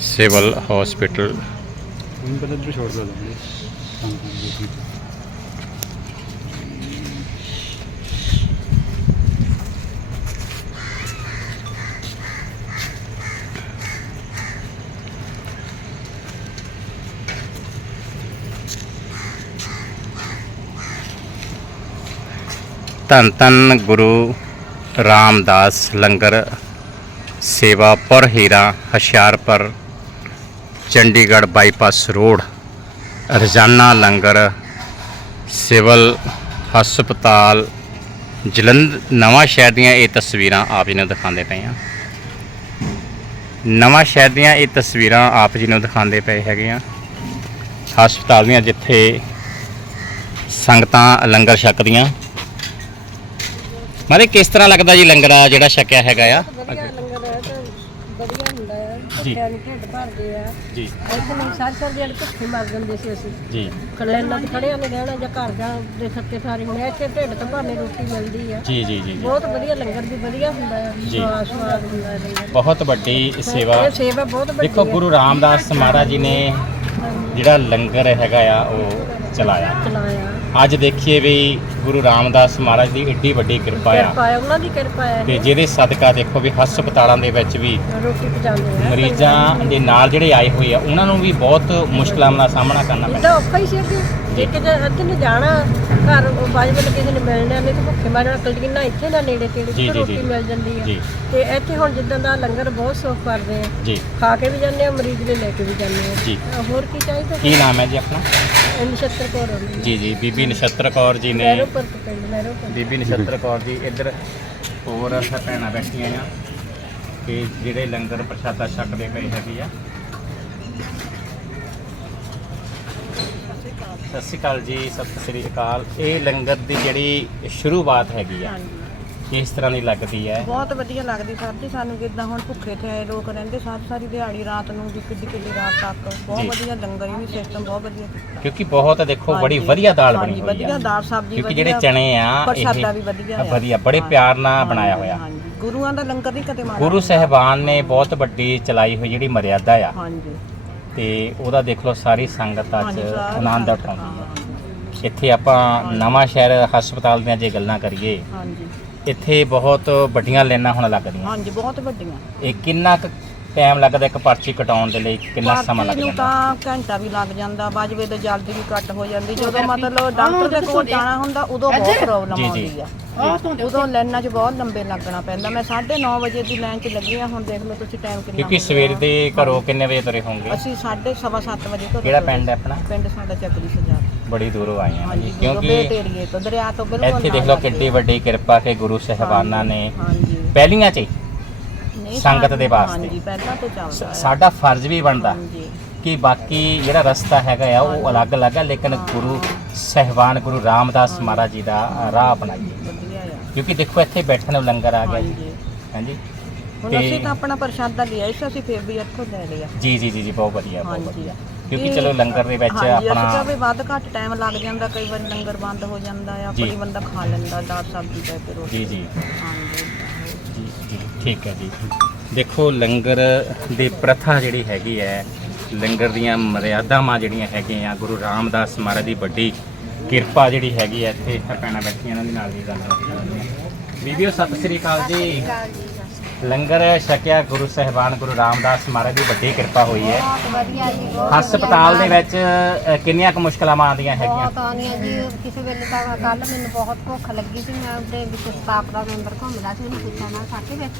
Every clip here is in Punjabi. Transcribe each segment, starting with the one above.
ਸਿਵਲ ਹਸਪੀਟਲ ਹੁਣ ਪਤਾ ਇੱਧਰ ਛੋੜ ਲਾ ਦਾਂਗੇ ਕੰਮ ਕੰਮ ਦੇਖੀ ਧੰਨ ਧੰਨ ਗੁਰੂ ਰਾਮਦਾਸ ਲੰਗਰ ਸੇਵਾ ਪਰ ਹੀਰਾ ਹੁਸ਼ਿਆਰਪੁਰ ਚੰਡੀਗੜ੍ਹ ਬਾਈਪਾਸ ਰੋਡ, ਰੋਜ਼ਾਨਾ ਲੰਗਰ, ਸਿਵਲ ਹਸਪਤਾਲ, ਜਲੰਧਰ, ਨਵਾਂ ਸ਼ਹਿਰ ਦੀਆਂ ਇਹ ਤਸਵੀਰਾਂ ਆਪ ਜੀ ਨੂੰ ਦਿਖਾਉਂਦੇ ਪਏ ਆ ਨਵਾਂ ਸ਼ਹਿਰ ਦੀਆਂ ਇਹ ਤਸਵੀਰਾਂ ਆਪ ਜੀ ਨੂੰ ਦਿਖਾਉਂਦੇ ਪਏ ਹੈਗੇ ਆ ਹਸਪਤਾਲ ਦੀਆਂ ਜਿੱਥੇ ਸੰਗਤਾਂ ਲੰਗਰ ਛਕਦੀਆਂ। ਮਾਰੇ, ਕਿਸ ਤਰ੍ਹਾਂ ਲੱਗਦਾ ਜੀ ਲੰਗਰ ਆ ਜਿਹੜਾ ਛਕਿਆ ਹੈਗਾ ਆ ਵਧੀਆ ਲੰਗਰ ਹੈ ਤੇ ਵਧੀਆ ਹੁੰਦਾ ਹੈ ਜੀ। ਭੁੱਖਿਆਂ ਨੂੰ ਢਿੱਡ ਭਰਦੇ ਆ। ਜੀ। ਇੱਥੇ ਨਹੀਂ ਸਾਰੀ ਸਾਰੀ ਦਿਨ ਭੁੱਖੇ ਮਰ ਜਾਂਦੇ ਸੀ ਅਸੀਂ। ਜੀ। ਕਲੈਨਾਂ ਤੇ ਖੜਿਆਂ ਨੇ ਰਹਿਣਾ ਜਾਂ ਘਰ ਜਾ ਦੇ ਥੱਕੇ ਸਾਰੀ। ਮੈਂ ਇੱਥੇ ਢਿੱਡ ਤੋਂ ਭਾਨੇ ਰੋਟੀ ਮਿਲਦੀ ਆ। ਜੀ ਜੀ ਜੀ ਜੀ। ਬਹੁਤ ਵਧੀਆ ਲੰਗਰ ਵੀ ਵਧੀਆ ਹੁੰਦਾ ਹੈ ਜੀ। ਸਵਾਦ ਸਵਾਦ ਹੁੰਦਾ ਹੈ ਲੰਗਰ। ਬਹੁਤ ਵੱਡੀ ਸੇਵਾ। ਇਹ ਸੇਵਾ ਬਹੁਤ ਵੱਡੀ ਦੇਖੋ ਹੈ। ਗੁਰੂ ਰਾਮਦਾਸ ਮਹਾਰਾਜ ਜੀ ਨੇ ਹਾਂਜੀ, ਜਿਹੜਾ ਲੰਗਰ ਹੈਗਾ ਆ ਉਹ ਚਲਾਇਆ। ਚਲਾਇਆ। ਅੱਜ ਦੇਖੀਏ ਵੀ ਗੁਰੂ ਰਾਮਦਾਸ ਮਹਾਰਾਜ ਦੀ ਏਡੀ ਵੱਡੀ ਕਿਰਪਾ ਆ। ਕਿਰਪਾ ਹੈ ਉਹਨਾਂ ਦੀ ਕਿਰਪਾ ਹੈ। ਤੇ ਜਿਹਦੇ ਸਦਕਾ ਦੇਖੋ ਵੀ ਹਸਪਤਾਲਾਂ ਦੇ ਵਿੱਚ ਵੀ ਰੋਟੀ ਪਹੁੰਚਾਉਂਦੇ ਆ ਮਰੀਜ਼ਾਂ ਦੇ ਨਾਲ ਜਿਹੜੇ ਆਏ ਹੋਏ ਆ ਉਹਨਾਂ ਨੂੰ ਵੀ ਬਹੁਤ ਮੁਸ਼ਕਲਾਂ ਦਾ ਸਾਹਮਣਾ ਕਰਨਾ ਪੈਂਦਾ। ਇਹਦਾ ਔਖਾ ਹੀ ਸੀ ਅੱਗੇ। ਇੱਕ ਜੇ ਅੱਧੇ ਨੇ ਜਾਣਾ ਘਰ ਉਹ ਬਾਜ ਵੇਲੇ ਕਿਸੇ ਨੇ ਮਿਲਣਾ ਨਹੀਂ ਤੇ ਭੁੱਖੇ ਮਾਰਨਾ ਕਲਟੀਨਾ ਇੱਥੇ ਨਾ ਨੇੜੇ ਤੇੜੇ ਜੀ, ਤੇ ਰੋਟੀ ਜੀ। ਮਿਲ ਜਾਂਦੀ ਆ। ਜੀ। ਤੇ ਇੱਥੇ ਹੁਣ ਜਿੱਦਾਂ ਦਾ ਲੰਗਰ ਬਹੁਤ ਸੁੱਖ ਕਰਦੇ ਆ। ਜੀ। ਖਾ ਕੇ ਵੀ ਜਾਂਦੇ ਆ ਮਰੀਜ਼ ਦੇ ਲੈ ਕੇ ਵੀ ਜਾਂਦੇ ਆ। ਜੀ। ਹੋਰ ਕੀ ਚਾਹੀਦਾ? ਕੀ ਨਾਮ ਹੈ ਜੀ ਆਪਣਾ? ਇਹ ਨਛੱਤਰ ਕੌਰ ਹੁੰਦੀ ਜੀ ਜੀ ਬੀਬੀ ਨਛੱਤਰ ਕੌਰ ਜੀ ਨੇ ਪਿੰਡ ਬੀਬੀ ਨਛੱਤਰ ਕੌਰ ਜੀ ਇੱਧਰ ਹੋਰ ਭੈਣਾਂ ਬੈਠੀਆਂ ਆ। ਕਿ ਜਿਹੜੇ ਲੰਗਰ ਪ੍ਰਸ਼ਾਦਾ ਛਕਦੇ ਪਏ ਹੈਗੇ ਆ। ਸਤਿ ਸ਼੍ਰੀ ਅਕਾਲ ਜੀ ਸਤਿ ਸ਼੍ਰੀ ਅਕਾਲ। ਇਹ ਲੰਗਰ ਦੀ ਜਿਹੜੀ ਸ਼ੁਰੂਆਤ ਹੈਗੀ ਆ। ਕਿਸ ਤਰ੍ਹਾਂ ਦੀ ਲੱਗਦੀ ਹੈ? ਬਹੁਤ ਵਧੀਆ ਲੱਗਦੀ ਸਰ ਜੀ ਸਾਨੂੰ ਜਿੱਦਾਂ ਹੁਣ ਭੁੱਖੇ ਤੇ ਆਏ ਲੋਕ ਰਹਿੰਦੇ ਸਾਰੀ ਸਾਰੀ ਦਿਹਾੜੀ ਰਾਤ ਨੂੰ ਵੀ ਕਿੱਡੀ ਕਿੱਡੀ ਰਾਤ ਤੱਕ ਜੀ। ਬਹੁਤ ਵਧੀਆ ਲੰਗਰ ਵੀ ਸਿਸਟਮ ਬਹੁਤ ਵਧੀਆ। ਕੀਤਾ ਕਿਉਂਕਿ ਬਹੁਤ ਦੇਖੋ ਬੜੀ ਹਾਂਜੀ। ਵਧੀਆ ਦਾਲ ਬਣੀ ਹਾਂਜੀ, ਹੋਈ ਵਧੀਆ ਦਾਲ ਸਬਜ਼ੀ ਕਿਉਂਕਿ ਜਿਹੜੇ ਚਣੇ ਆ ਪ੍ਰਸ਼ਾਦਾ ਵੀ ਵਧੀਆ ਆ। ਵਧੀਆ ਬੜੇ ਪਿਆਰ ਨਾਲ ਬਣਾਇਆ ਹੋਇਆ। ਹਾਂਜੀ ਗੁਰੂਆਂ ਦਾ ਲੰਗਰ ਨਹੀਂ ਕਦੇ ਮਾੜਾ ਗੁਰੂ ਸਹਿਬਾਨ ਨੇ ਬਹੁਤ ਵੱਡੀ ਚਲਾਈ ਹੋਈ ਜਿਹੜੀ ਮਰਿਆਦਾ ਆ। ਹਾਂਜੀ। ਤੇ ਉਹਦਾ ਦੇਖ ਲਓ ਸਾਰੀ ਸੰਗਤ ਅੱਜ ਹਾਂਜੀ, ਸਾਰੀ ਆਨੰਦ ਉਠਾਉਂਦੀ ਹੈ। ਇੱਥੇ ਆਪਾਂ ਨਵਾਂ ਸ਼ਹਿਰ ਹਸਪਤਾਲ ਦੀਆਂ ਜੇ ਗੱਲਾਂ ਕਰੀਏ ਹਾਂਜੀ। ਇੱਥੇ ਬਹੁਤ ਵੱਡੀਆਂ ਲਾਈਨਾਂ ਹੁਣ ਲੱਗਦੀਆਂ ਹਾਂਜੀ ਬਹੁਤ ਵੱਡੀਆਂ। ਇਹ ਕਿੰਨਾ ਕੁ ਟਾਈਮ ਲੱਗਦਾ ਇੱਕ ਪਰਚੀ ਕਟਾਉਣ ਦੇ ਲਈ? ਕਿੰਨਾ ਸਮਾਂ ਲੱਗ ਜਾਂਦਾ? ਤਾਂ ਘੰਟਾ ਵੀ ਲੱਗ ਜਾਂਦਾ ਬਾਜਵੇ ਤੇ ਜਲਦੀ ਵੀ ਕੱਟ ਹੋ ਜਾਂਦੀ। ਜਦੋਂ ਮਤਲਬ ਡਾਕਟਰ ਦੇ ਕੋਲ ਜਾਣਾ ਹੁੰਦਾ ਉਦੋਂ ਬਹੁਤ ਪ੍ਰੋਬਲਮ। ਆਉਂਦੀ ਆ। ਉਦੋਂ ਲਾਈਨਾਂ 'ਚ ਬਹੁਤ ਲੰਬੇ ਲੱਗਣਾ ਪੈਂਦਾ। ਮੈਂ 9:30 ਵਜੇ ਦੀ ਲਾਈਨ 'ਚ ਲੱਗੀ ਆ ਹੁਣ ਦੇਖ ਲਓ ਤੁਸੀਂ ਟਾਈਮ ਕਿੰਨਾ ਕਿਉਂਕਿ। ਸਵੇਰ ਦੇ ਘਰੋਂ ਕਿੰਨੇ ਵਜੇ ਤੁਰੇ ਹੋਣਗੇ? ਅਸੀਂ 7:30 ਵਜੇ ਘਰੋਂ ਕਿਹੜਾ। ਪਿੰਡ ਹੈ ਆਪਣਾ? ਪਿੰਡ ਸਾਡਾ ਚੱਕਰੀ ਸਜਾਰ ਬੜੀ ਦੂਰੋਂ ਆਏ ਹਾਂ ਜੀ ਕਿਉਂਕਿ ਕਿਉਂਕਿ ਏਰੀਏ ਤੋਂ ਦਰਿਆ ਤੋਂ ਬਿਲਕੁਲ ਇੱਥੇ ਦੇਖ ਲਓ ਕਿੰਨੀ ਆ। ਵੱਡੀ ਕਿਰਪਾ ਕਿ ਗੁਰੂ ਸਹਿਬਾਨਾਂ ਨੇ ਹਾਂਜੀ। ਪਹਿਲੀਆਂ ਚ ਨਹੀਂ, ਸੰਗਤ ਦੇ ਵਾਸਤੇ। ਹਾਂਜੀ ਪਹਿਲਾਂ ਤੋਂ ਚੱਲਦਾ ਸ- ਹੈ। ਸਾਡਾ ਫਰਜ਼ ਵੀ ਬਣਦਾ ਹਾਂਜੀ। ਕਿ ਬਾਕੀ ਜਿਹੜਾ ਰਸਤਾ ਹੈਗਾ ਆ ਉਹ ਅਲੱਗ-ਅਲੱਗ ਹੈ ਲੇਕਿਨ ਗੁਰੂ ਸਹਿਬਾਨ ਗੁਰੂ ਰਾਮਦਾਸ ਮਹਾਰਾਜ ਜੀ ਦਾ ਰਾਹ ਅਪਣਾਈਏ। ਵਧੀਆ ਆ। ਕਿਉਂਕਿ ਦੇਖੋ ਇੱਥੇ ਬੈਠਣ ਨੂੰ ਲੰਗਰ ਆ ਗਿਆ ਜੀ। ਹਾਂਜੀ। ਹਾਂਜੀ। ਹੁਣ ਤੇ- ਅਸੀਂ ਤਾਂ ਆਪਣਾ ਪ੍ਰਸ਼ਾਦਾ ਲਿਆ ਸੀ ਅਸੀਂ ਫਿਰ ਵੀ ਇੱਥੋਂ ਲੈ ਲਿਆ। ਜੀ ਜੀ ਜੀ ਜੀ ਬਹੁਤ ਵਧੀਆ ਬਹੁਤ ਹਾਂਜੀ। ਵਧੀਆ। ਕਿਉਂਕਿ ਚਲੋ ਲੰਗਰ ਦੇ ਵਿੱਚ ਆਪਣਾ ਕਿਹਾ ਵੀ ਵੱਧ ਘੱਟ ਟਾਈਮ ਲੱਗ ਜਾਂਦਾ ਕਈ ਵਾਰ ਲੰਗਰ ਬੰਦ ਹੋ ਜਾਂਦਾ ਆ ਜੀ। ਆਪਣੀ ਬੰਦਾ ਖਾ ਲੈਂਦਾ ਦਾਲ ਸਬਜ਼ੀ ਪੈ ਕੇ ਰੋਟੀ। ਜੀ ਜੀ। ਹਾਂਜੀ। ਜੀ ਜੀ ਠੀਕ ਹੈ ਜੀ। ਦੇਖੋ ਲੰਗਰ ਦੀ ਪ੍ਰਥਾ ਜਿਹੜੀ ਹੈਗੀ ਹੈ ਲੰਗਰ ਦੀਆਂ ਮਰਿਆਦਾਵਾਂ ਜਿਹੜੀਆਂ ਹੈਗੀਆਂ ਗੁਰੂ ਰਾਮਦਾਸ ਮਹਾਰਾਜ ਦੀ ਵੱਡੀ ਕਿਰਪਾ ਜਿਹੜੀ ਹੈਗੀ ਹੈ ਇੱਥੇ ਭੈਣਾਂ ਬੈਠੀਆਂ ਇਹਨਾਂ ਦੇ ਨਾਲ ਵੀ ਗੱਲਬਾਤ ਕਰਾਂਗੇ ਬੀਬੀਓ ਸਤਿ ਸ੍ਰੀ ਅਕਾਲ ਜੀ। ਲੰਗਰ ਛਕਿਆ ਗੁਰੂ ਸਹਿਬਾਨ ਗੁਰੂ ਰਾਮਦਾਸ ਮਹਾਰਾਜ ਦੀ ਵੱਡੀ ਕਿਰਪਾ ਹੋਈ ਹੈ। ਵਧੀਆ ਜੀ ਬਹੁਤ ਹਸਪਤਾਲ ਦੇ ਵਿੱਚ ਅ, ਕਿੰਨੀਆਂ ਕੁ ਮੁਸ਼ਕਲਾਂ ਆਉਂਦੀਆਂ ਹੈਗੀਆਂ? ਬਹੁਤ ਆਉਂਦੀਆਂ ਜੀ ਕਿਸੇ ਵੇਲੇ ਤਾਂ ਕੱਲ ਮੈਨੂੰ ਬਹੁਤ ਭੁੱਖ ਲੱਗੀ ਸੀ ਮੈਂ ਉਹਦੇ ਵਿੱਚ ਸਟਾਫ ਦਾ ਮੈਂਬਰ ਘੁੰਮਦਾ ਸੀ ਉਹਨੂੰ ਪੁੱਛਿਆ ਮੈਂ ਸਾਡੇ ਵਿੱਚ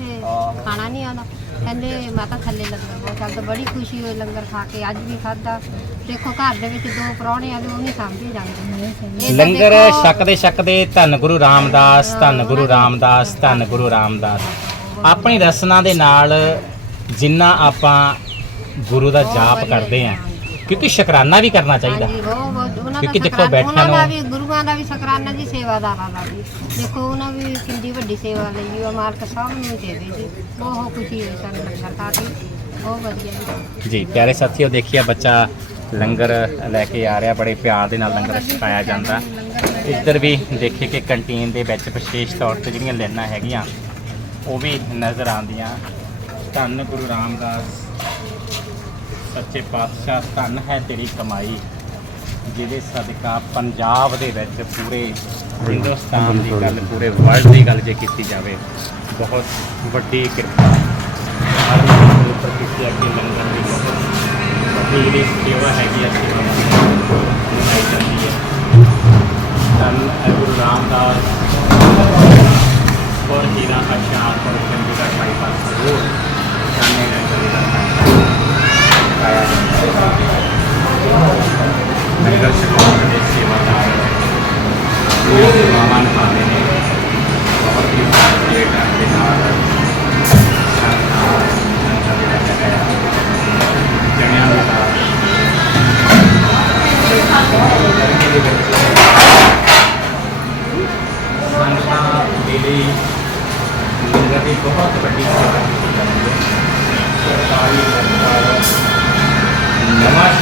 ਖਾਣਾ ਨਹੀਂ ਆਉਂਦਾ? ਕਹਿੰਦੇ ਮੈਂ ਤਾਂ ਥੱਲੇ ਲੰਗਰ ਬਹੁਤ ਚੱਲਦਾ ਬੜੀ ਖੁਸ਼ੀ ਹੋਈ ਲੰਗਰ ਖਾ ਕੇ ਅੱਜ ਵੀ ਖਾਦਾ ਦੇਖੋ ਘਰ ਦੇ ਵਿੱਚ ਦੋ ਪ੍ਰਾਹੁਣੇ ਆ ਗਏ ਉਹ ਨਹੀਂ ਸਮਝੀ ਜਾਂਦੇ। ਇਹ ਤਾਂ ਲੰਗਰ ਦੇਖੋ, ਛਕਦੇ ਛਕਦੇ ਧੰਨ ਗੁਰੂ ਰਾਮਦਾਸ ਧੰਨ ਗੁਰੂ ਰਾਮਦਾਸ ਧੰਨ ਗੁਰੂ ਰਾਮਦਾਸ। ਆਪਣੀ ਰਸਨਾ ਦੇ ਨਾਲ ਜਿੰਨਾ ਆਪਾਂ ਗੁਰੂ ਦਾ ਜਾਪ ਕਰਦੇ ਆਂ ਕਿਉਂਕਿ ਸ਼ੁਕਰਾਨਾ ਵੀ ਕਰਨਾ ਚਾਹੀਦਾ। ਹਾਂਜੀ ਉਹ ਬਹੁਤ- ਉਹਨਾਂ ਦਾ ਕਿਉਂਕਿ ਦੇਖੋ ਸ਼ੁਕਰਾਨਾ- ਬੈਠਿਆਂ ਉਹਨਾਂ ਦਾ ਨੂੰ- ਵੀ ਗੁਰੂਆਂ ਦਾ ਵੀ ਸ਼ੁਕਰਾਨਾ ਜੀ ਸੇਵਾਦਾਰਾਂ ਦਾ ਵੀ। ਦੇਖੋ ਉਹਨਾਂ ਵੀ ਕਿੰਨੀ ਵੱਡੀ ਸੇਵਾ ਲਈ ਉਹ ਮਾਲਕ ਸਭ ਨੂੰ ਦੇਵੇ ਜੀ। ਬਹੁਤ ਖੁਸ਼ੀ ਹੋਈ ਸਾਨੂੰ ਲੰਗਰ ਖਾ ਕੇ। ਬਹੁਤ ਵਧੀਆ ਜੀ। ਜੀ ਪਿਆਰੇ ਸਾਥੀਓ ਦੇਖਿਆ ਬੱਚਾ ਲੰਗਰ ਲੈ ਕੇ ਆ ਰਿਹਾ ਬੜੇ ਪਿਆਰ ਦੇ ਨਾਲ ਲੰਗਰ ਛਕਾਇਆ ਜਾਂਦਾ। ਇੱਧਰ ਵੀ ਦੇਖੇ ਕਿ ਕੰਟੀਨ ਦੇ ਵਿੱਚ ਵਿਸ਼ੇਸ਼ ਤੌਰ ਤੇ ਜਿਹੜੀਆਂ ਲਾਈਨਾਂ ਹੈਗੀਆਂ ਉਹ ਵੀ ਨਜ਼ਰ ਆਉਂਦੀਆਂ। ਧੰਨ ਗੁਰੂ ਰਾਮਦਾਸ ਸੱਚੇ ਪਾਤਸ਼ਾਹ ਧੰਨ ਹੈ ਤੇਰੀ ਕਮਾਈ ਜਿਹਦੇ ਸਦਕਾ ਪੰਜਾਬ ਦੇ ਵਿੱਚ ਪੂਰੇ ਹਿੰਦੁਸਤਾਨ ਦੀ ਗੱਲ ਪੂਰੇ ਵਰਲਡ ਦੀ ਗੱਲ ਜੇ ਕੀਤੀ ਜਾਵੇ ਬਹੁਤ ਵੱਡੀ ਕਿਰਪਾ। ਹਰ ਉੱਪਰ ਕੀਤੀ ਹੈ ਕਿ ਲੰਗਰ ਦੀ ਬਹੁਤ ਵੱਡੀ ਜਿਹੜੀ ਸੇਵਾ ਹੈਗੀ ਹੈ ਸੇਵਾ ਨਿਭਾਈ ਜਾਂਦੀ ਹੈ। ਧੰਨ ਗੁਰੂ ਰਾਮਦਾਸ। ਔਰ ਹੀਰਾ ਅਸ਼ਾਨ ਔਰ ਚੰਡੀਗੜ੍ਹ ਬਾਈਪਾਸ ਰੋਡ ਜਾਣੇ ਲੰਗਰ ਦਾ ਆਇਆ ਜਾਂਦਾ ਹੈ ਲੰਗਰ ਛਕਾਉਣ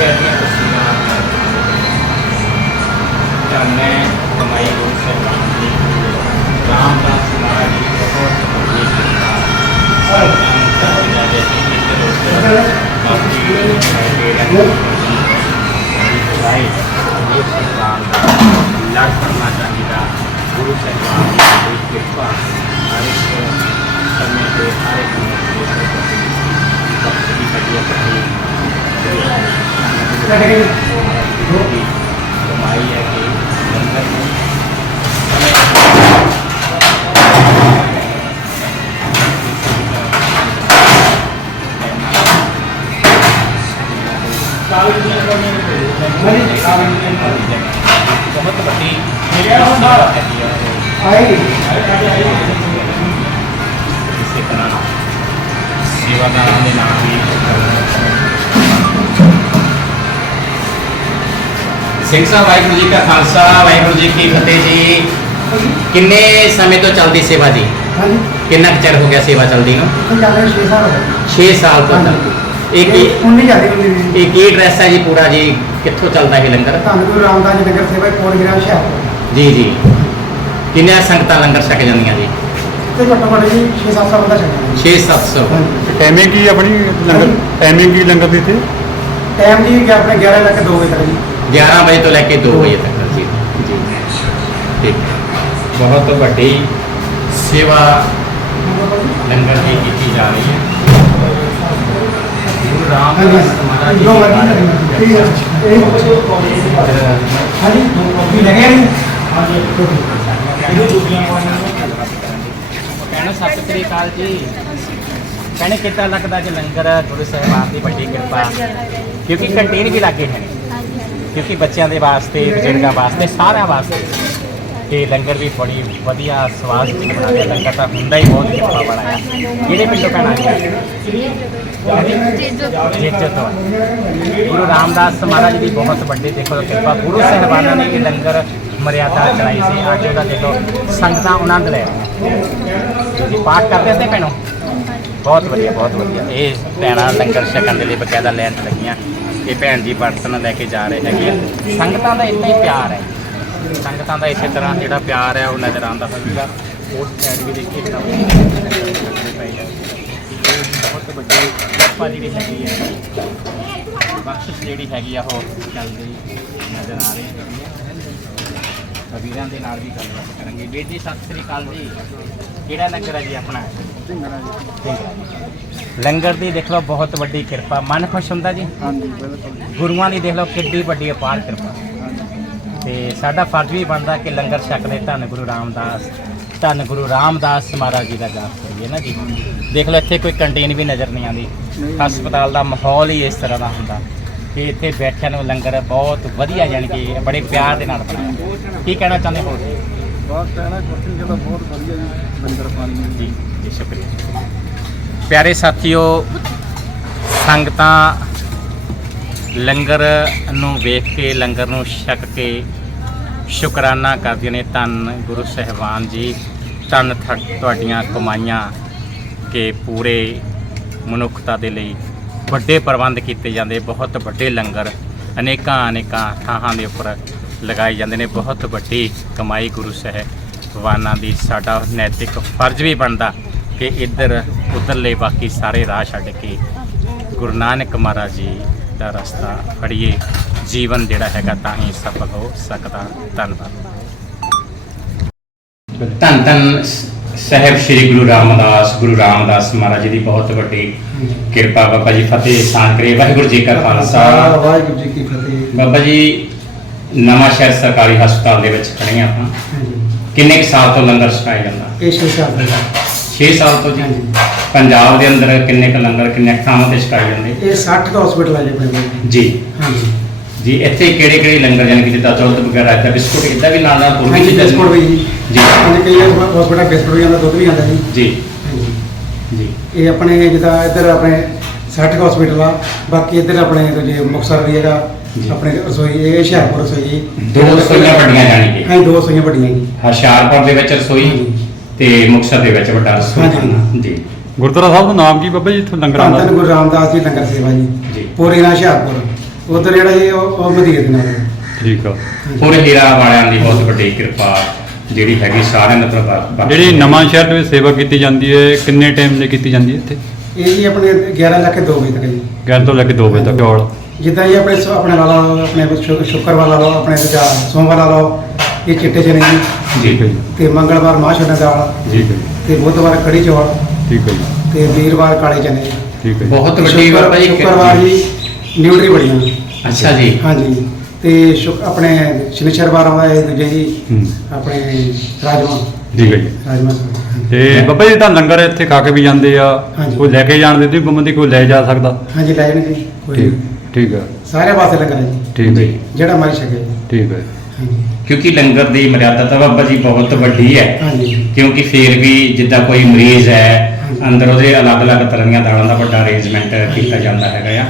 ਸ਼ਹਿਰ ਦੀਆਂ ਤਸਵੀਰਾਂ ਧੰਨੇ ਕਮਾਈ ਗੁਰੂ ਸਾਹਿਬਾਨ ਜੀ ਰਾਮਦਾਸ ਮਹਾਰਾਜ ਜੀ ਬਹੁਤ ਵੱਡੀ ਕਿਰਪਾ ਸੰਤਾਂ ਦੇ ਜਾਦੇ ਜੀ ਇੱਧਰ ਉੱਧਰ ਬਾਕੀ ਦੇ ਰਾਈ ਗੁਰੂ ਸਾਹਿਬਾਨ ਦਾ ਲੜ ਕਰਨਾ ਚਾਹੀਦਾ ਗੁਰੂ ਸਾਹਿਬਾਨ ਦੀ ਕਿਰਪਾ ਹਰ ਇੱਕ ਸਮੇਂ ਤੇ ਹਰ ਇੱਕ ਮਨੁੱਖ ਦੇ ਪ੍ਰਤੀ ਵਕਤ ਦੀ ਹੈਗੀ ਹੈ ਪ੍ਰਤੀ ਕਮਾਈ ਹੈ ਕਿ ਬਹੁਤ ਵੱਡੀ ਸੇਵਾ ਹੈਗੀ ਹੈ ਇਸੇ ਤਰ੍ਹਾਂ ਸੇਵਾਦਾਰਾਂ ਦੇ ਨਾਮ ਵੀ ਸਿੰਘ ਸਾਹਿਬ ਵਾਹਿਗੁਰੂ ਜੀ ਕਾ ਖਾਲਸਾ ਵਾਹਿਗੁਰੂ ਜੀ ਕੀ ਫਤਿਹ ਜੀ। ਕਿੰਨੇ ਸਮੇਂ ਤੋਂ ਚੱਲਦੀ ਸੇਵਾ ਜੀ? ਹਾਂਜੀ। ਕਿੰਨਾ ਕੁ ਚਿਰ ਹੋ ਗਿਆ ਸੇਵਾ ਚੱਲਦੀ ਨੂੰ? ਚੱਲ ਰਹੇ 6 ਸਾਲ ਹੋ ਗਏ। 6 ਸਾਲ ਤੋਂ ਇਹ ਕੀ ਉਨੀ ਜਾਂਦੀ ਉਨੀ ਵੀ। ਇਹ ਕੀ ਐਡਰੈਸ ਹੈ ਜੀ ਪੂਰਾ ਜੀ? ਕਿੱਥੋਂ ਚੱਲਦਾ ਇਹ ਲੰਗਰ? ਧੰਨ ਗੁਰੂ ਰਾਮਦਾਸ ਜੀ ਨਗਰ ਸੇਵਾ ਕੋਲ ਗਿਰਾ ਹੁਸ਼ਿਆਰਪੁਰ ਜੀ ਜੀ। ਕਿੰਨੀਆਂ ਸੰਗਤਾਂ ਲੰਗਰ ਛਕ ਜਾਂਦੀਆਂ ਜੀ? ਤੇ ਘੱਟੋ ਘੱਟ ਜੀ 6-700 ਬੰਦਾ ਚੱਲਦਾ 6-700 ਹਾਂਜੀ। ਟਾਈਮਿੰਗ ਕੀ ਆਪਣੀ ਲੰਗਰ? ਟਾਈਮਿੰਗ ਕੀ ਲੰਗਰ ਦੀ ਇੱਥੇ? ਟਾਈਮ ਜੀ ਕਿ ਆਪਣੇ 11 ਲੱਖ 2 ਵਜੇ ਤੱਕ ਜੀ। 11 ਵਜੇ ਤੋਂ ਲੈ ਕੇ 2 ਵਜੇ ਤੱਕ ਜੀ ਜੀ। ਠੀਕ ਬਹੁਤ ਵੱਡੀ ਸੇਵਾ ਲੰਗਰ ਦੀ ਕੀਤੀ ਜਾ ਰਹੀ ਹੈ। ਗੁਰੂ ਰਾਮਦਾਸ ਮਹਾਰਾਜ ਜੀ ਦੋ ਦੇ ਹੈ ਹਾਂਜੀ। ਕੀ ਭੈਣੋ ਸਤਿ ਸ੍ਰੀ ਅਕਾਲ ਜੀ। ਭੈਣੇ ਕਿੱਦਾਂ ਲੱਗਦਾ ਜੀ ਲੰਗਰ ਗੁਰੂ ਸਾਹਿਬਾਨ ਦੀ ਵੱਡੀ ਕਿਰਪਾ। ਕਿਉਂਕਿ ਕੰਟੀਨ ਵੀ ਲੱਗੇ ਹਨ ਕਿਉਂਕਿ ਬੱਚਿਆਂ ਦੇ ਵਾਸਤੇ, ਬਜ਼ੁਰਗਾਂ ਵਾਸਤੇ, ਸਾਰਿਆਂ ਵਾਸਤੇ। ਤੇ ਲੰਗਰ ਵੀ ਬੜੀ ਵਧੀਆ ਸਵਾਦ ਵਿੱਚ ਬਣਾਇਆ ਲੰਗਰ ਤਾਂ ਹੁੰਦਾ ਹੀ ਬਹੁਤ ਕਿਰਪਾ ਬਣਾਇਆ ਕਿਹੜੇ ਪਿੰਡੋਂ ਕਹਿਣਾ ਜੇਜੋ ਤੋਂ। ਗੁਰੂ ਰਾਮਦਾਸ ਮਹਾਰਾਜ ਦੀ ਬਹੁਤ ਵੱਡੀ, ਦੇਖੋ ਕਿਰਪਾ। ਗੁਰੂ ਸਾਹਿਬਾਨਾਂ ਨੇ ਇਹ ਲੰਗਰ ਮਰਿਆਦਾ ਚਲਾਈ ਸੀ। ਅੱਜ ਉਹਦਾ ਦੇਖੋ, ਸੰਗਤਾਂ ਆਨੰਦ ਲੈ ਜੀ ਪਾਠ ਕਰਦੇ ਸੀ ਭੈਣੋ? ਬਹੁਤ ਵਧੀਆ ਬਹੁਤ ਵਧੀਆ। ਇਹ ਭੈਣਾਂ ਲੰਗਰ ਛਕਣ ਦੇ ਲਈ ਬਕਾਇਦਾ ਲੈਣ ਲੱਗੀਆਂ। ਇਹ ਭੈਣ ਜੀ ਬਰਤਨ ਲੈ ਕੇ ਜਾ ਰਹੇ ਹੈਗੇ ਆ। ਸੰਗਤਾਂ ਦਾ ਇੰਨਾ ਹੀ ਪਿਆਰ ਹੈ। ਸੰਗਤਾਂ ਦਾ ਇਸੇ ਤਰ੍ਹਾਂ ਜਿਹੜਾ ਪਿਆਰ ਹੈ ਉਹ ਨਜ਼ਰ ਆਉਂਦਾ ਹੋਵੇਗਾ। ਉਸ ਸਾਈਡ ਵੀ ਦੇਖੀਏ ਤਾਂ ਬਹੁਤ ਵੱਡੀ ਕਿਰਪਾ ਜਿਹੜੀ ਹੈਗੀ ਹੈ। ਬਖਸ਼ਿਸ਼ ਜਿਹੜੀ ਹੈਗੀ ਆ ਉਹ ਚੱਲਦੀ ਨਜ਼ਰ ਆ ਰਹੀ ਹੈ। ਕਬੀਰਾਂ ਦੇ ਨਾਲ ਵੀ ਗੱਲਬਾਤ ਕਰਾਂਗੇ। ਵੀਰ ਜੀ ਸਤਿ ਸ੍ਰੀ ਅਕਾਲ ਜੀ। ਕਿਹੜਾ ਲੰਗਰ ਹੈ ਜੀ ਆਪਣਾ? ਲੰਗਰ ਦੀ ਦੇਖ ਲਓ ਬਹੁਤ ਵੱਡੀ ਕਿਰਪਾ। ਮਨ ਖੁਸ਼ ਹੁੰਦਾ ਜੀ? ਹਾਂਜੀ ਬਿਲਕੁਲ ਗੁਰੂਆਂ ਦੀ ਦੇਖ ਲਓ ਕਿੱਡੀ ਵੱਡੀ ਅਪਾਰ ਕਿਰਪਾ। ਤੇ ਸਾਡਾ ਫਰਜ਼ ਵੀ ਬਣਦਾ ਕਿ ਲੰਗਰ ਛਕਦੇ ਧੰਨ ਗੁਰੂ ਰਾਮਦਾਸ ਧੰਨ ਗੁਰੂ ਰਾਮਦਾਸ ਮਹਾਰਾਜ ਜੀ ਦਾ ਜਾਪ ਕਰੀਏ ਨਾ ਜੀ? ਦੇਖ ਲਓ ਇੱਥੇ ਕੋਈ ਕੰਟੀਨ ਵੀ ਨਜ਼ਰ ਨਹੀਂ ਆਉਂਦੀ। ਹਸਪਤਾਲ ਦਾ ਮਾਹੌਲ ਹੀ ਇਸ ਤਰ੍ਹਾਂ ਦਾ ਹੁੰਦਾ ਕਿ ਇੱਥੇ ਬੈਠਿਆਂ ਨੂੰ ਲੰਗਰ ਬਹੁਤ ਵਧੀਆ ਯਾਨੀ ਕਿ ਬੜੇ ਪਿਆਰ ਦੇ ਨਾਲ ਬਣਾਇਆ ਕੀ ਕਹਿਣਾ ਚਾਹੁੰਦੇ ਹੋ? ਬਹੁਤ ਕਹਿਣਾ ਕੁਛ ਜਿਹੜਾ ਬਹੁਤ ਵਧੀਆ ਜੀ ਲੰਗਰ ਪਾਣੀ ਜੀ ਜੀ ਸ਼ੁਕਰੀਆ। ਪਿਆਰੇ ਸਾਥੀਓ, ਸੰਗਤਾਂ ਲੰਗਰ ਨੂੰ ਵੇਖ ਕੇ, ਲੰਗਰ ਨੂੰ ਛਕ ਕੇ ਸ਼ੁਕਰਾਨਾ ਕਰਦੀਆਂ ਨੇ ਧੰਨ ਗੁਰੂ ਸਹਿਬਾਨ ਜੀ, ਧੰਨ ਥ- ਤੁਹਾਡੀਆਂ ਕਮਾਈਆਂ ਕਿ ਪੂਰੇ ਮਨੁੱਖਤਾ ਦੇ ਲਈ ਵੱਡੇ ਪ੍ਰਬੰਧ ਕੀਤੇ ਜਾਂਦੇ, ਬਹੁਤ ਵੱਡੇ ਲੰਗਰ ਅਨੇਕਾਂ ਅਨੇਕਾਂ ਥਾਵਾਂ ਦੇ ਉੱਪਰ ਲਗਾਏ ਜਾਂਦੇ ਨੇ। ਬਹੁਤ ਵੱਡੀ ਕਮਾਈ ਗੁਰੂ ਸਾਹਿਬਾਨਾਂ ਦੀ, ਸਾਡਾ ਨੈਤਿਕ ਫਰਜ਼ ਵੀ ਬਣਦਾ। ਕਿ ਇੱਧਰ ਉਧਰਲੇ ਬਾਕੀ ਸਾਰੇ ਰਾਹ ਛੱਡ ਕੇ ਗੁਰੂ ਨਾਨਕ ਮਹਾਰਾਜ ਜੀ ਦਾ ਰਸਤਾ ਫੜੀਏ। ਜੀਵਨ ਜਿਹੜਾ ਹੈਗਾ ਤਾਂ ਹੀ ਸਫਲ ਹੋ ਸਕਦਾ। ਧੰਨਵਾਦ। ਧੰਨ ਧੰਨ ਸਾਹਿਬ ਸ੍ਰੀ ਗੁਰੂ ਰਾਮਦਾਸ ਗੁਰੂ ਰਾਮਦਾਸ ਮਹਾਰਾਜ ਜੀ ਦੀ ਬਹੁਤ ਵੱਡੀ ਕਿਰਪਾ। ਬਾਬਾ ਜੀ ਫਤਿਹ ਸਾਨ ਕਰੇ ਵਾਹਿਗੁਰੂ ਜੀ ਕਾ ਖਾਲਸਾ। ਵਾਹਿਗੁਰੂ ਜੀ ਕੀ ਫਤਿਹ। ਬਾਬਾ ਜੀ ਨਵਾਂ ਸ਼ਹਿਰ ਸਰਕਾਰੀ ਹਸਪਤਾਲ ਦੇ ਵਿੱਚ ਖੜੇ ਹਾਂ ਆਪਾਂ। ਕਿੰਨੇ ਸਾਲ ਤੋਂ ਲੰਗਰ ਛਕਾਇਆ ਜਾਂਦਾ? ਇਹ ਛੇ ਸਾਲ ਦਾ 6 ਸਾਲ ਤੋਂ ਜੀ ਹਾਂਜੀ। ਪੰਜਾਬ ਦੇ ਅੰਦਰ ਕਿੰਨੇ ਕੁ ਲੰਗਰ ਕਿੰਨੇ ਕੁ ਥਾਵਾਂ ਤੇ ਛਕਾਏ ਜਾਂਦੇ? ਇਹ 60 ਦਾ ਹਸਪੀਟਲ ਹੈ ਜੀ ਆਪਣੇ ਕੋਲ। ਜੀ। ਹਾਂਜੀ। ਜੀ ਇੱਥੇ ਕਿਹੜੇ ਕਿਹੜੇ ਲੰਗਰ ਜਾਨ ਕਿ ਜਿੱਦਾਂ ਦੁੱਧ ਵਗੈਰਾ ਇੱਦਾਂ ਬਿਸਕੁਟ ਇੱਦਾਂ ਵੀ ਨਾਲ ਨਾਲ ਹੋਰ ਵੀ ਹਾਂਜੀ ਚੀਜ਼ਾਂ ਬਿਸਕੁਟ ਵੀ ਜੀ। ਜੀ। ਹਾਂਜੀ ਕਈ ਹਸਪੀਟਲ ਬਿਸਕੁਟ ਵੀ ਆਉਂਦਾ ਦੁੱਧ ਵੀ ਆਉਂਦਾ ਜੀ। ਜੀ। ਹਾਂਜੀ। ਜੀ। ਇਹ ਆਪਣੇ ਜਿੱਦਾਂ ਇੱਧਰ ਆਪਣੇ 60 ਦਾ ਹਸਪੀਟਲ ਆ ਬਾਕੀ ਇੱਧਰ ਆਪਣੇ ਦੂਜੇ ਮੁਕਤਸਰ ਵੀ ਹੈਗਾ ਜੀ। ਆਪਣੇ ਰਸੋਈ ਇਹ ਹੁਸ਼ਿਆਰਪੁਰ ਰਸੋਈ ਜੀ। ਦੋ ਰਸੋਈਆਂ ਵੱਡੀਆਂ ਜਾਣੀ ਕਿ? ਹਾਂਜੀ ਦੋ ਰਸੋਈਆਂ ਵੱਡੀਆਂ ਜੀ। ਹੁਸ਼ਿਆਰਪੁਰ ਦੇ ਵਿੱਚ ਰਸੋਈ? ਹਾਂਜੀ। ਤੇ ਮੁਕਤਸਰ ਦੇ ਵਿੱਚ ਵੱਡਾ ਰਸੋਈ। ਜੀ। ਗੁਰਦੁਆਰਾ ਸਾਹਿਬ ਦਾ ਨਾਮ ਕੀ ਬਾਬਾ ਜੀ? ਇੱਥੋਂ ਲੰਗਰ ਆਉਂਦਾ ਧੰਨ ਗੁਰੂ ਰਾਮਦਾਸ ਜੀ ਲੰਗਰ ਸੇਵਾ ਜੀ। ਪੂਰੇ ਨਾਲ ਹੁਸ਼ਿਆਰਪੁਰ। ਉਧਰ ਜਿਹੜਾ ਜੀ ਉਹ ਦੇ ਨਾਲ। ਹੈ। ਠੀਕ ਆ। ਪੂਰੇ ਹੀਰਾ ਵਾਲਿਆਂ ਦੀ ਬਹੁਤ ਵੱਡੀ ਕਿਰਪਾ ਜਿਹੜੀ ਹੈਗੀ ਸਾਰਿਆਂ ਦਾ ਪ੍ਰਭਾਵ ਜਿਹੜੀ ਨਵਾਂ ਸ਼ਹਿਰ ਦੇ ਵਿੱਚ ਸੇਵਾ ਕੀਤੀ ਜਾਂਦੀ ਹੈ ਕਿੰਨੇ ਟਾਈਮ ਲਈ ਕੀਤੀ ਜਾਂਦੀ ਹੈ ਇੱਥੇ? ਇਹ ਜੀ ਆਪਣੇ 11 ਲੱਖ 2 ਵਜੇ ਤੱਕ ਜੀ। ਗਿਆਰਾਂ ਤੋਂ ਲੈ ਕੇ 2 ਵਜੇ ਤੱਕ ਔਲ ਜਿੱਦਾਂ ਜੀ ਆਪਣੇ ਆਪਣੇ ਲਾ ਲਓ ਆਪਣੇ ਸ਼ੁ- ਸ਼ੁੱਕਰਵਾਰ ਲਾ ਲਓ ਆਪਣੇ ਸੋਮਵਾਰ ਲਾ ਲਓ ਇਹ ਚਿੱਟੇ ਚਨੇ ਜੀ। ਠੀਕ ਹੈ ਜੀ। ਤੇ ਮੰਗਲਵਾਰ ਮਾਂ ਛੋਲੇ ਦਾਲ। ਠੀਕ ਹੈ ਜੀ। ਤੇ ਬੁੱਧਵਾਰ ਕੜੀ ਚੌਲ। ਠੀਕ ਹੈ ਜੀ। ਤੇ ਵੀਰਵਾਰ ਕਾਲੇ ਚਨੇ। ਠੀਕ ਹੈ ਜੀ। ਬਹੁਤ ਵੱਡੀ ਸ਼ੁੱਕਰ- ਜੀ। ਸ਼ੁੱਕਰਵਾਰ ਜੀ ਨਿਊਟਰੀ ਬੜੀਆਂ ਅੱਛਾ ਜੀ। ਹਾਂਜੀ। ਤੇ ਸ਼ੁਕ ਆਪਣੇ ਸ਼ਨੀਚਰਵਾਰ ਆਉਂਦਾ ਹੈ ਦੂਜੇ ਜੀ ਹੂੰ। ਆਪਣੇ ਰਾਜਮਾ। ਠੀਕ ਹੈ ਜੀ। ਰਾਜਮਾ। ਹਾਂਜੀ। ਤੇ ਬਾਬਾ ਜੀ ਤਾਂ ਲੰਗਰ ਇੱਥੇ ਖਾ ਕੇ ਵੀ ਜਾਂਦੇ ਆ। ਹਾਂਜੀ। ਕੋਈ ਲੈ ਕੇ ਜਾਣ ਦੇ ਦੀ ਬੰਦੀ ਕੋਈ ਲੈ ਜਾ ਸਕਦਾ। ਹਾਂਜੀ ਲੈ ਜਾਣਗੇ। ਜੀ, ਕੋਈ ਠੀਕ ਨਹੀਂ। ਠੀਕ ਹੈ। ਸਾਰੇ ਪਾਸੇ ਲੰਗਰ ਹੈ ਜੀ। ਠੀਕ ਹੈ ਜੀ। ਜਿਹੜਾ ਮਾਰੀ ਸਕੇ ਜੀ। ਠੀਕ ਹੈ। ਕਿਉਂਕਿ ਲੰਗਰ ਦੀ ਮਰਿਆਦਾ ਤਾਂ ਬਾਬਾ ਜੀ ਬਹੁਤ ਵੱਡੀ ਹੈ। ਹਾਂਜੀ। ਕਿਉਂਕਿ ਫੇਰ ਵੀ ਜਿੱਦਾਂ ਕੋਈ ਮਰੀਜ਼ ਹੈ। ਅੰਦਰ ਉਹਦੇ ਅਲੱਗ-ਅਲੱਗ ਤਰ੍ਹਾਂ ਦੀਆਂ ਦਾਲਾਂ ਦਾ ਵੱਡਾ ਅਰੇਂਜਮੈਂਟ ਕੀਤਾ ਜਾਂਦਾ ਹੈਗਾ ਆ।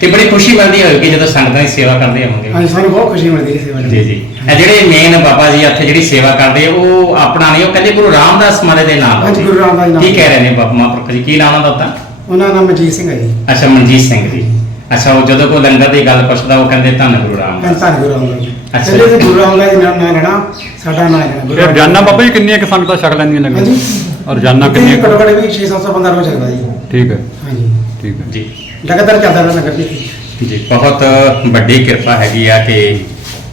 ਤੇ ਬੜੀ ਖੁਸ਼ੀ ਮਿਲਦੀ ਹੋਵੇਗੀ ਜਦੋਂ ਸੰਗਤਾਂ ਦੀ ਸੇਵਾ ਕਰਦੇ ਹੋਵੋਗੇ ਹਾਂਜੀ ਸਾਨੂੰ ਬਹੁਤ ਖੁਸ਼ੀ ਮਿਲਦੀ ਹੈ ਸੇਵਾ ਜੀ ਜੀ। ਇਹ ਜਿਹੜੇ ਮੇਨ ਬਾਬਾ ਜੀ ਇੱਥੇ ਜਿਹੜੀ ਸੇਵਾ ਕਰਦੇ ਉਹ ਆਪਣਾ ਨਹੀਂ ਉਹ ਕਹਿੰਦੇ ਗੁਰੂ ਰਾਮਦਾਸ ਮਹਾਰਾਜ ਦੇ ਨਾਮ ਹਾਂਜੀ, ਗੁਰੂ ਰਾਮਦਾਸ ਨਾਮ। ਕੀ ਕਹਿ ਰਹੇ ਨੇ ਬਾਬਾ ਮਹਾਂਪੁਰਖ ਜੀ? ਕੀ ਨਾਮ ਉਹਨਾਂ ਦਾ ਉਹਨਾਂ ਦਾ ਨਾਮ ਮਨਜੀਤ ਸਿੰਘ ਹੈ ਜੀ। ਅੱਛਾ ਮਨਜੀਤ ਸਿੰਘ ਜੀ। ਅੱਛਾ ਉਹ ਜਦੋਂ ਕੋਈ ਲੰਗਰ ਦੀ ਗੱਲ ਪੁੱਛਦਾ ਉਹ ਕਹਿੰਦੇ ਧੰਨ ਗੁਰੂ ਰਾਮਦਾਸ। ਧੰਨ ਗੁਰੂ ਰਾਮਦਾਸ ਜੀ ਅੱਛਾ। ਤੇ ਗੁਰੂ ਰਾਮਦਾਸ ਜੀ ਨਾਮ ਨਾ ਲੈਣਾ ਸਾਡਾ ਨਾਮ ਲੈਣਾ ਗੁਰੂ ਰੋਜ਼ਾਨਾ ਬਾਬਾ ਜੀ ਕਿੰਨੀਆਂ ਕੁ ਸੰਗਤਾਂ ਛਕ ਲੈਂਦੀਆਂ ਲੰਗਰ ਹਾਂਜੀ। ਰੋਜ਼ਾਨਾ ਇੱਥੇ ਕਿੰਨੀਆਂ ਘੱਟੋ ਕੁ? ਘੱਟ ਵੀ 6-700 ਬੰਦਾ ਰੋਜ਼ ਚੱਲਦਾ ਜੀ। ਠੀਕ ਹੈ। ਹਾਂਜੀ। ਠੀਕ ਹੈ। ਜੀ। ਲਗਾਤਾਰ ਚੱਲਦਾ ਰਹਿੰਦਾ ਲੰਗਰ ਜੀ ਜੀ ਬਹੁਤ ਵੱਡੀ ਕਿਰਪਾ ਹੈਗੀ ਆ ਕਿ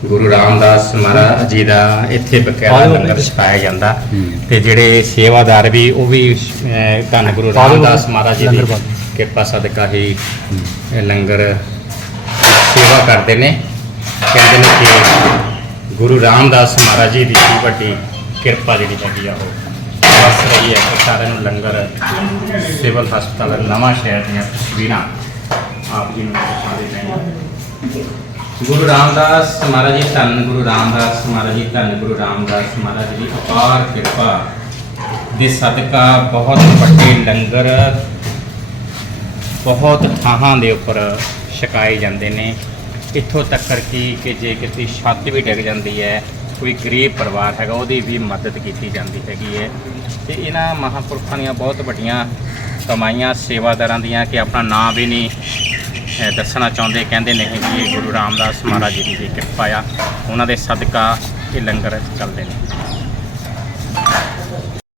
ਗੁਰੂ ਰਾਮਦਾਸ ਮਹਾਰਾਜ ਜੀ ਦਾ ਇੱਥੇ ਬਕਾਇਦਾ ਲੰਗਰ ਛਕਾਇਆ ਜਾਂਦਾ। ਹੂੰ। ਤੇ ਜਿਹੜੇ ਸੇਵਾਦਾਰ ਵੀ ਉਹ ਵੀ ਅਹ, ਧੰਨ ਗੁਰੂ ਰਾਮਦਾਸ ਮਹਾਰਾਜ ਜੀ ਦੀ ਕਿਰਪਾ ਸਦਕਾ ਹੀ ਇਹ ਲੰਗਰ ਸੇਵਾ ਕਰਦੇ ਨੇ। ਕਹਿੰਦੇ ਨੇ ਕਿ ਗੁਰੂ ਰਾਮਦਾਸ ਮਹਾਰਾਜ ਜੀ ਦੀ ਵੀ ਵੱਡੀ ਕਿਰਪਾ ਜਿਹੜੀ ਹੈਗੀ ਆ ਉਹ। ਵਸ ਰਹੀ ਹੈ ਕਿ ਸਾਰਿਆਂ ਨੂੰ ਲੰਗਰ, ਸਿਵਲ ਹਸਪਤਾਲ, ਨਵਾਂ ਸ਼ਹਿਰ ਦੀਆਂ ਤਸਵੀਰਾਂ ਆਪ ਜੀ ਨੂੰ ਦਿਖਾ ਦੇ ਰਹੇ ਗੁਰੂ ਰਾਮਦਾਸ ਮਹਾਰਾਜ ਜੀ, ਧੰਨ ਗੁਰੂ ਰਾਮਦਾਸ ਮਹਾਰਾਜ ਜੀ, ਧੰਨ ਗੁਰੂ ਰਾਮਦਾਸ ਮਹਾਰਾਜ ਜੀ ਅਪਾਰ ਕਿਰਪਾ। ਦੇ ਸਦਕਾ ਬਹੁਤ ਵੱਡੇ ਲੰਗਰ ਬਹੁਤ ਥਾਵਾਂ ਦੇ ਉੱਪਰ ਛਕਾਏ ਜਾਂਦੇ ਨੇ। ਇੱਥੋਂ ਤੱਕ ਕਿ ਕਿ ਜੇ ਕਿਤੇ ਛੱਤ ਵੀ ਡਿੱਗ ਜਾਂਦੀ ਹੈ, ਕੋਈ ਗਰੀਬ ਪਰਿਵਾਰ ਹੈਗਾ, ਉਹਦੀ ਵੀ ਮਦਦ ਕੀਤੀ ਜਾਂਦੀ ਹੈਗੀ ਹੈ। ਤੇ ਇਹਨਾਂ ਮਹਾਂਪੁਰਖਾਂ ਦੀਆਂ ਬਹੁਤ ਵੱਡੀਆਂ ਕਮਾਈਆਂ, ਸੇਵਾਦਾਰਾਂ ਦੀਆਂ ਕਿ ਆਪਣਾ ਨਾਂ ਵੀ ਨਹੀਂ ਦੱਸਣਾ ਚਾਹੁੰਦੇ। ਕਹਿੰਦੇ ਨਹੀਂ ਕਿ ਇਹ ਗੁਰੂ ਰਾਮਦਾਸ ਮਹਾਰਾਜ ਜੀ ਦੀ ਕਿਰਪਾ ਆ। ਉਹਨਾਂ ਦੇ ਸਦਕਾ ਇਹ ਲੰਗਰ ਚੱਲਦੇ ਨੇ।